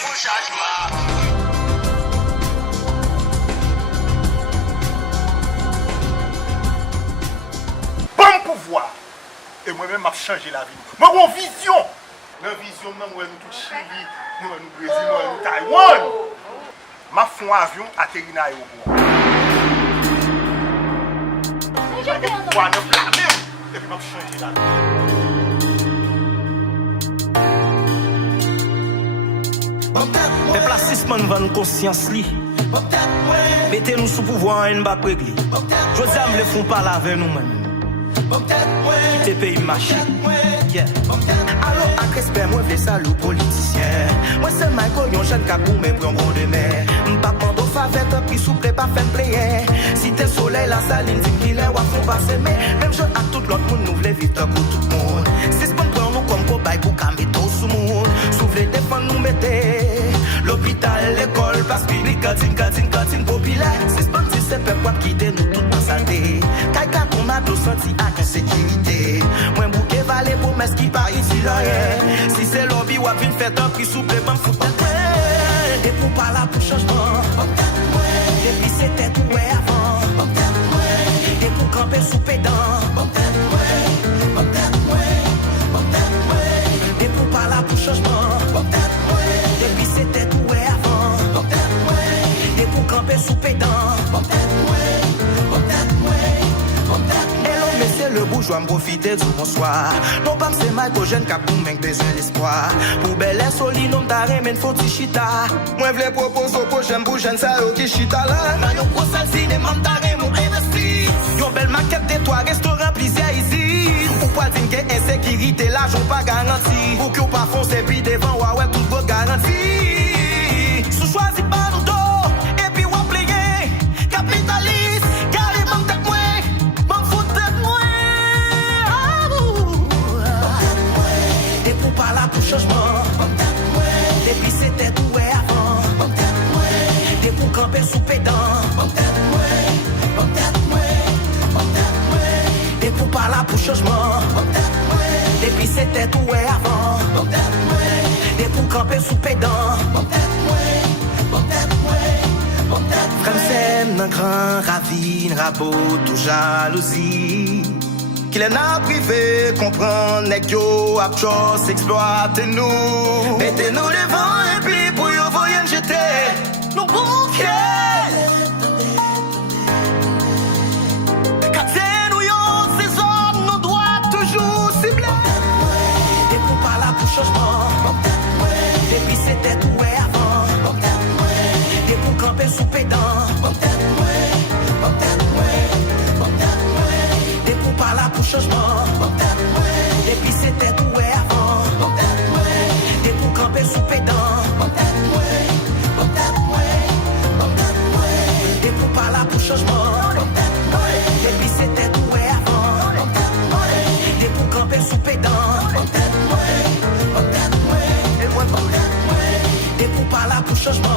pour changement. Bon pouvoir. Et moi-même, m'a changé la vie. Moi, j'ai une vision. Une vision, moi, nous tous Chili, nous, Brésil, nous, Taïwan. Ma fond avion atterri dans l'aéroport. Et pouvoir nous blâmer. Et puis, m'a changé la vie. Peuple assistant vend conscience li. Mettez-nous sous pouvoir en bas régler. Je dis à me font pas laver nous-mêmes. Quitter pays marché. Yeah. Alors, à respect, moi, je ça le politicien. Moi, c'est Michael, yon jeune capou, mais pour un bon de mer. M'pas mando favette, puis souple, pas fait player. Si t'es soleil, la saline, dit qu'il est, ou à fond passer, mais même je à tout l'autre monde, nous voulons vivre pour tout le monde. Si c'est pas pour nous comme cobaye, pour qu'à mettre tout le monde. Soufflez, défendre, nous mettez. L'hôpital, l'école, place publique, cantine populaire. Si c'est pas si c'est pas quoi quitter nous tout dans sa tête. Quelqu'un qu'on m'a tout senti à sécurité. Moi, bouquet valet pour mes qui par ici là. Si c'est lobby ou à une fête, un prix souple, ben foutre. Et pour pas là pour changement. Et puis c'était tout avant. Et pour camper sous pédant. Et pour pas là pour changement. Et puis c'était tout avant. Et pour camper sous pédant. Monsieur le bourgeois m'profiter du bonsoir. Non pas c'est Michael jeune cap pour m'en besoin l'espoir. Pour belle solide non t'arrête mais faut chita. Moi v'le propose au prochain bougeon ça yo qui chita là. Dans yon gros salle cinéma m't'arrête mon investi. Yon belle maquette de toi restaurant plaisir ici. Ou pas dire que insécurité l'argent pas garanti. Ou que pas foncer puis devant ouais tout votre garantie. Sous choisi pas nous dos et puis on player capitaliste. Pas là pour changement. Depuis c'était tout avant. Des pour camper sous pédant. Des pour pas là pour changement. Depuis c'était tout avant. Des pour camper sous pédant. Français d'un grand ravine, rabot ou jalousie. Qu'il est n'a privé, comprendre, n'est yo, abchos, exploitez-nous. Mettez-nous devant et puis pour yo voyez jeter nos bouquets. Cassez-nous yo, ces hommes, nos droits toujours ciblés. Et pour pas là pour changement. Depuis c'était tout avant. Et pour camper sous pédant. Pas là pour changement. Et puis c'était tout avant. Et pour camper sous pédant. Et pour pas là pour changement. Et puis c'était tout avant. Et pour camper sous pédant. Et pour pas là pour changement.